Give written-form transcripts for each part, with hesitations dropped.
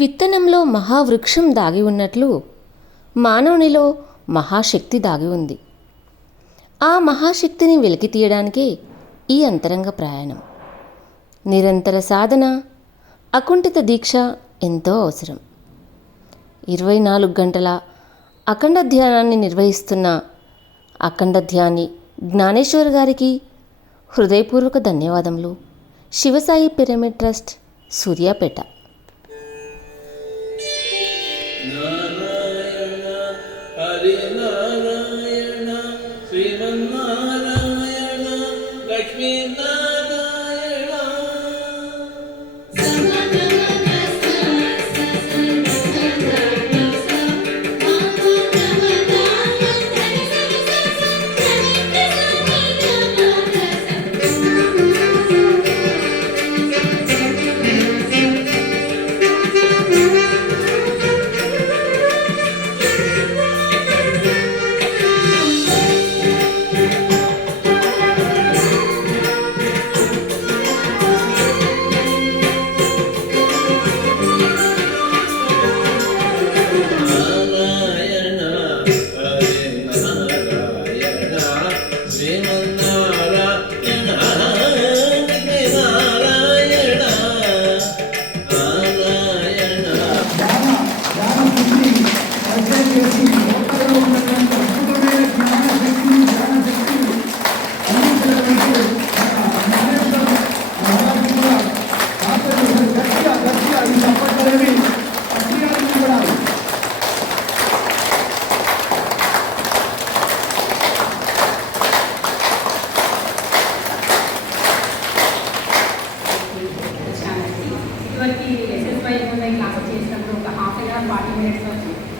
విత్తనంలో మహావృక్షం దాగి ఉన్నట్లు మానవునిలో మహాశక్తి దాగి ఉంది. ఆ మహాశక్తిని వెలికి తీయడానికే ఈ అంతరంగ ప్రయాణం. నిరంతర సాధన, అకుంఠిత దీక్ష ఎంతో అవసరం. 24 గంటల అఖండ ధ్యానాన్ని నిర్వహిస్తున్న అఖండ ధ్యాని జ్ఞానేశ్వర్ గారికి హృదయపూర్వక ధన్యవాదములు. Shivasai pyramid trust, Suryapet. నారాయణ హరి నారాయణ శ్రీమన్నారాయణ లక్ష్మీ నారాయణ.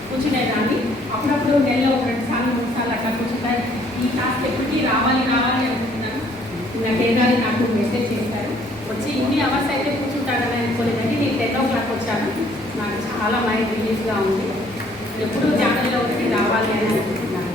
కూర్చునేదాన్ని. అప్పుడప్పుడు నెలలో 2 సార్లు 3 సార్లు అట్లా కూర్చుంటాయి. ఈ క్లాస్కి ఎప్పటికీ రావాలి అనుకుంటున్నాను. నాకు నాకు మెసేజ్ చేశారు. వచ్చి ఇన్ని అవర్స్ అయితే కూర్చుంటాడని అనుకోలేదండి. నేను 10 o'clock వచ్చాను. నాకు చాలా మైండ్ రిలీఫ్గా ఉంది. ఎప్పుడూ ధ్యానంలో వచ్చి రావాలి అని అనుకుంటున్నాను.